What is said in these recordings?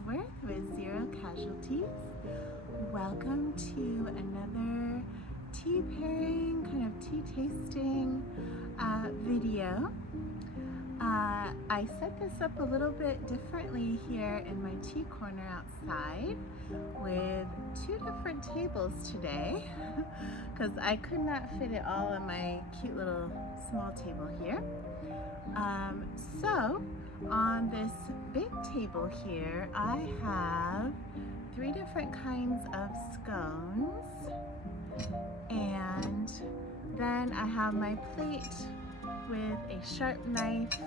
Ellsworth with Zero Casualties. Welcome to another tea pairing, kind of tea tasting video. I set this up a little bit differently here in my tea corner outside with two different tables today because I could not fit it all on my cute little small table here. So on this big table here, I have three different kinds of scones, and then I have my plate with a sharp knife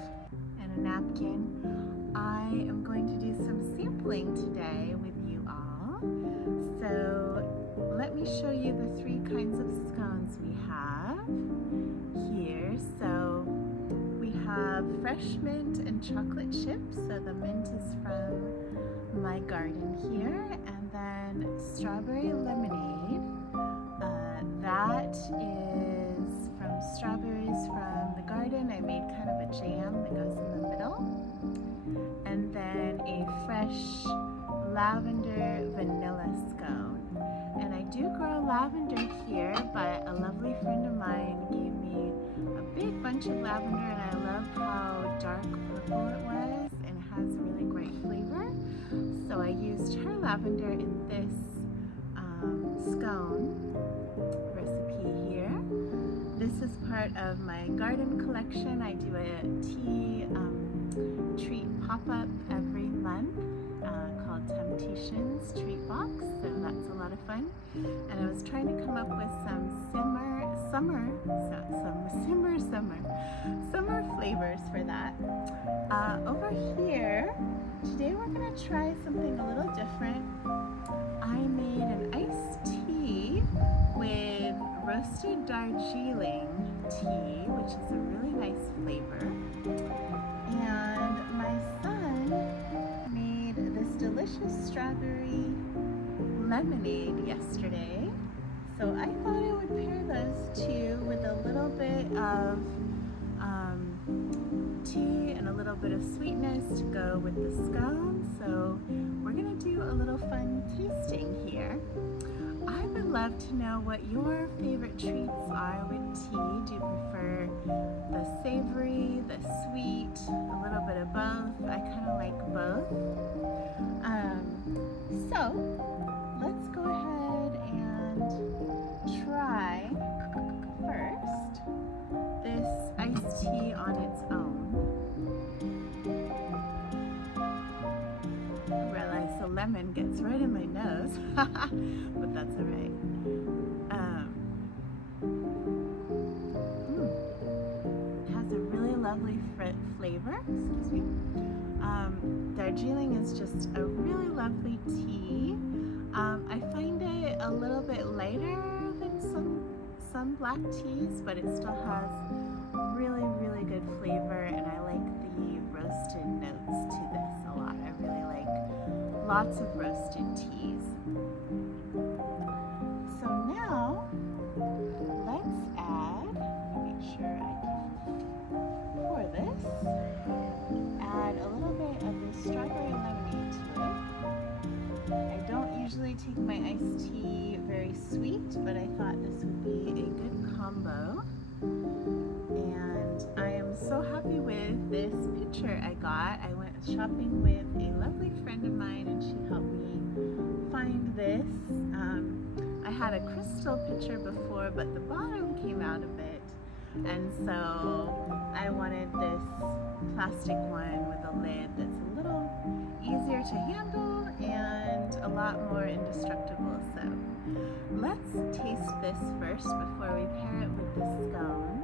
and a napkin. I am going to do some sampling today with you all. So let me show you the three kinds of scones we have here. So we have fresh mint and chocolate chips. So the mint is from my garden here, and then strawberry lemonade. That is from strawberries from the garden. I made kind of a jam that goes in the middle. And then a fresh lavender vanilla scone. And I do grow lavender here, but a lovely friend of mine gave me a big bunch of lavender, and I love how dark purple it was and it has really great flavor. So I used her lavender in this scone recipe here. This is part of my garden collection. I do a tea treat pop-up every month called Temptations Treat Box, so that's a lot of fun. And I was trying to come up with some summer flavors for that. Over here, today we're going to try something a little different. I made an iced tea with roasted Darjeeling tea, which is a really nice flavor. And my son made this delicious strawberry lemonade yesterday. So I thought I would pair those two with a little bit of tea and a little bit of sweetness to go with the scone. So we're gonna do a little fun tasting here. I would love to know what your favorite treats are with tea. Do you prefer the savory, the sweet, a little bit of both? I kind of like both. So let's go ahead and try first this iced tea on its own. I realize the lemon gets right in my nose, but that's all right. It has a really lovely flavor. Excuse me. Darjeeling is just a really lovely tea. I find it a little bit lighter than some black teas, but it still has really, really good flavor, and I like the roasted notes to this a lot. I really like lots of roasted teas. So now let's add, let me make sure I can pour this, add a little bit of the strawberry lemonade to it. I don't usually take my iced tea very sweet, but I thought this would be a good combo. And I am so happy with this pitcher I got. I went shopping with a lovely friend of mine, and she helped me find this. I had a crystal pitcher before, but the bottom came out of it. And so I wanted this plastic one with a lid that's a little easier to handle and a lot more indestructible. So let's taste this first before we pair it with the scones.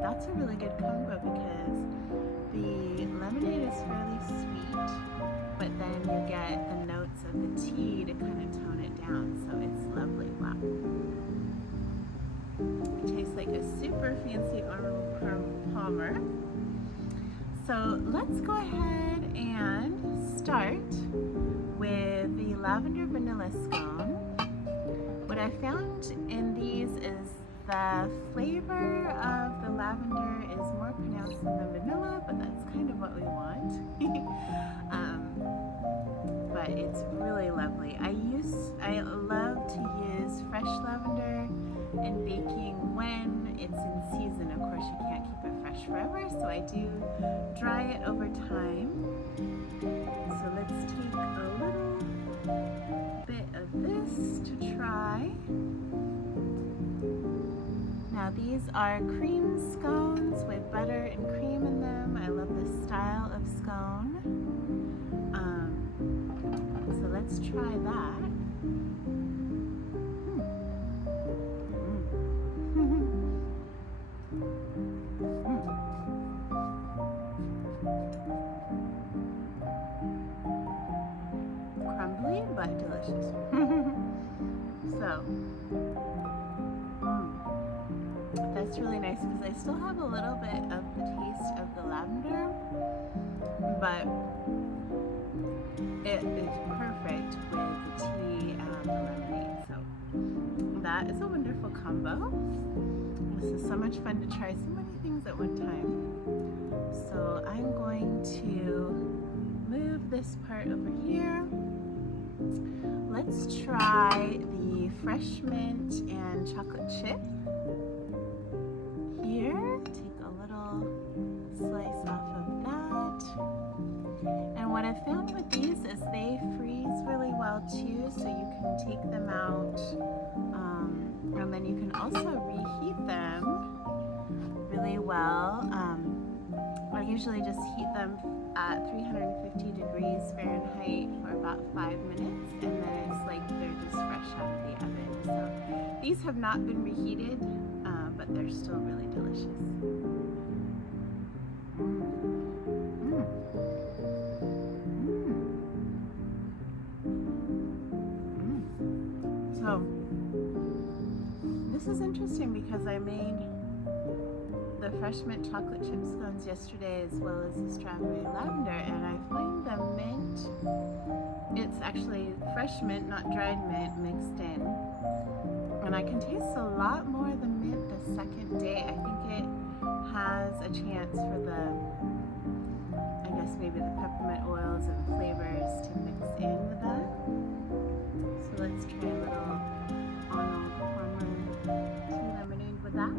That's a really good combo because the lemonade is fairly sweet, but then you get the notes of the tea to kind of tone it down, so it's lovely. Wow. It tastes like a super fancy Arnold Palmer. So let's go ahead and start with the lavender vanilla scone. What I found in these is the flavor of the lavender is more pronounced than the vanilla, but that's kind of what we want. But it's really lovely. I love to use fresh lavender in baking when it's in season. Of course, you can't keep it fresh forever, so I do dry it over time. So let's take a little bit of this to try. Now these are cream scones with butter and cream in them. I love this style of scone. So let's try that. Crumbly but delicious. So that's really nice because I still have a little bit of the taste of the lavender, but it is perfect with the tea and the lemonade. So that is a wonderful combo. This is so much fun to try so many things at one time. So I'm going to move this part over here. Let's try the fresh mint and chocolate chip. Here, take a little slice off of that. And what I found with these is they freeze really well too, so you can take them out, and then you can also reheat them really well. I usually just heat them at 350 degrees Fahrenheit for about 5 minutes, and then it's like they're just fresh out of the oven. So these have not been reheated, but they're still really delicious. So this is interesting because I made the fresh mint chocolate chip scones yesterday as well as the strawberry lavender, and I find the mint, it's actually fresh mint, not dried mint, mixed in, and I can taste a lot more of the mint the second day. I think it has a chance for the, I guess maybe the peppermint oils and flavors to mix in with that. So let's try a little Arnold Palmer tea lemonade with that.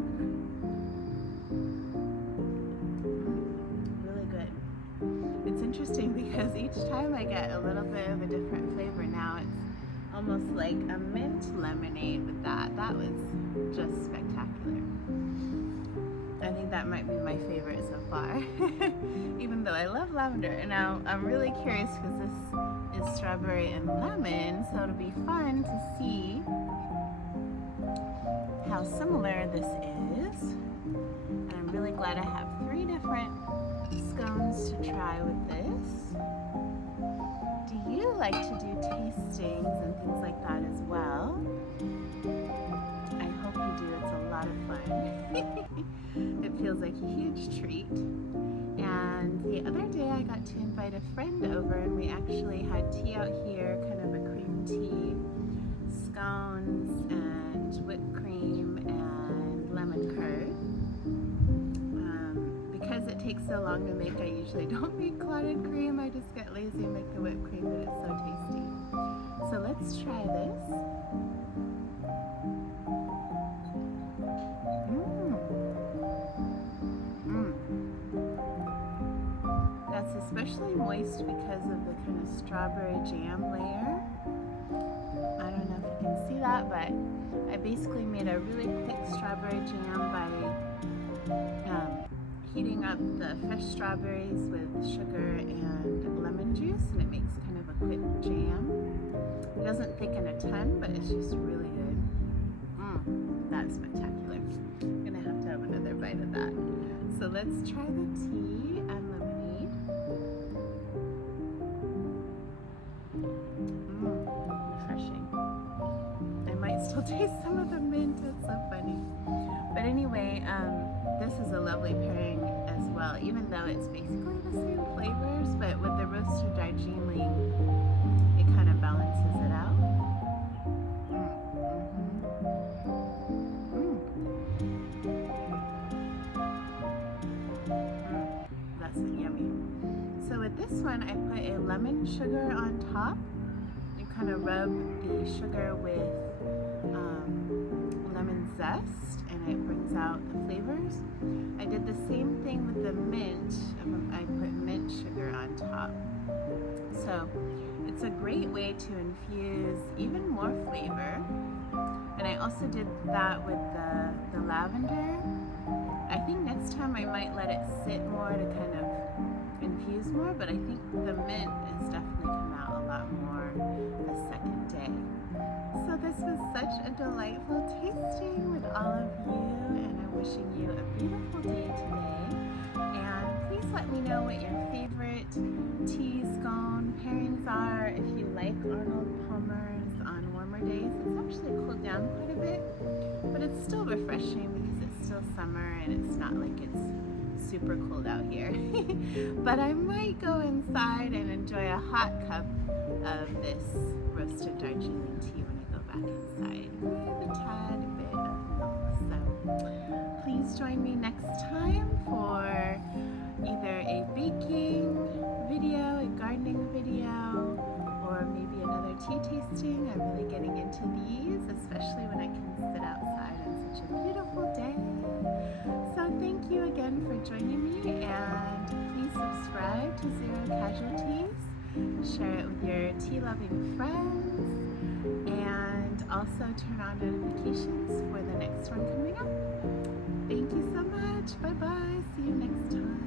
Really good. It's interesting because each time I get a little bit of a different flavor. Now it's almost like a mint lemonade with that. That was just spectacular. I think that might be my favorite so far, even though I love lavender. And now I'm really curious because this is strawberry and lemon, so it'll be fun to see how similar this is. And I'm really glad I have 3 different scones to try with this. Do you like to do tastings and things like that as well? I hope you do. It's a lot of fun. It feels like a huge treat. And the other day I got to invite a friend over, and we actually had tea out here, kind of a cream tea, scones and whipped cream and lemon curd. Because it takes so long to make, I usually don't make clotted cream. I just get lazy and make the whipped cream, but it's so tasty. So let's try this. That's especially moist because of the kind of strawberry jam layer. I don't know if you can see that, but I basically made a really quick strawberry jam by heating up the fresh strawberries with sugar and lemon juice, and it makes kind of a quick jam. It doesn't thicken a ton, but it's just really good. That's spectacular. I'm gonna have to have another bite of that. So let's try the tea and lemonade. Refreshing. I might still taste some of the mint. It's so funny. But anyway, this is a lovely pairing as well, even though it's basically the same flavors, but with the roasted Darjeeling, it kind of balances it out. one I put a lemon sugar on top. You kind of rub the sugar with lemon zest and it brings out the flavors. I did the same thing with the mint. I put mint sugar on top. So it's a great way to infuse even more flavor. And I also did that with the lavender. I think next time I might let it sit more to kind of infuse more, but I think the mint is definitely come out a lot more the second day. So this was such a delightful tasting with all of you, and I'm wishing you a beautiful day today. And please let me know what your favorite tea scone pairings are. If you like Arnold Palmer's on warmer days, it's actually cooled down quite a bit, but it's still refreshing because it's still summer and it's not like it's super cold out here. But I might go inside and enjoy a hot cup of this roasted Darjeeling tea when I go back inside with a tad bit of milk. So please join me next time for either a baking video, a gardening video, or maybe another tea tasting. I'm really getting into these, especially when I can sit outside on such a beautiful day. So thank you again for joining me, and please subscribe to Zero Casualties. Share it with your tea-loving friends, and also turn on notifications for the next one coming up. Thank you so much. Bye-bye. See you next time.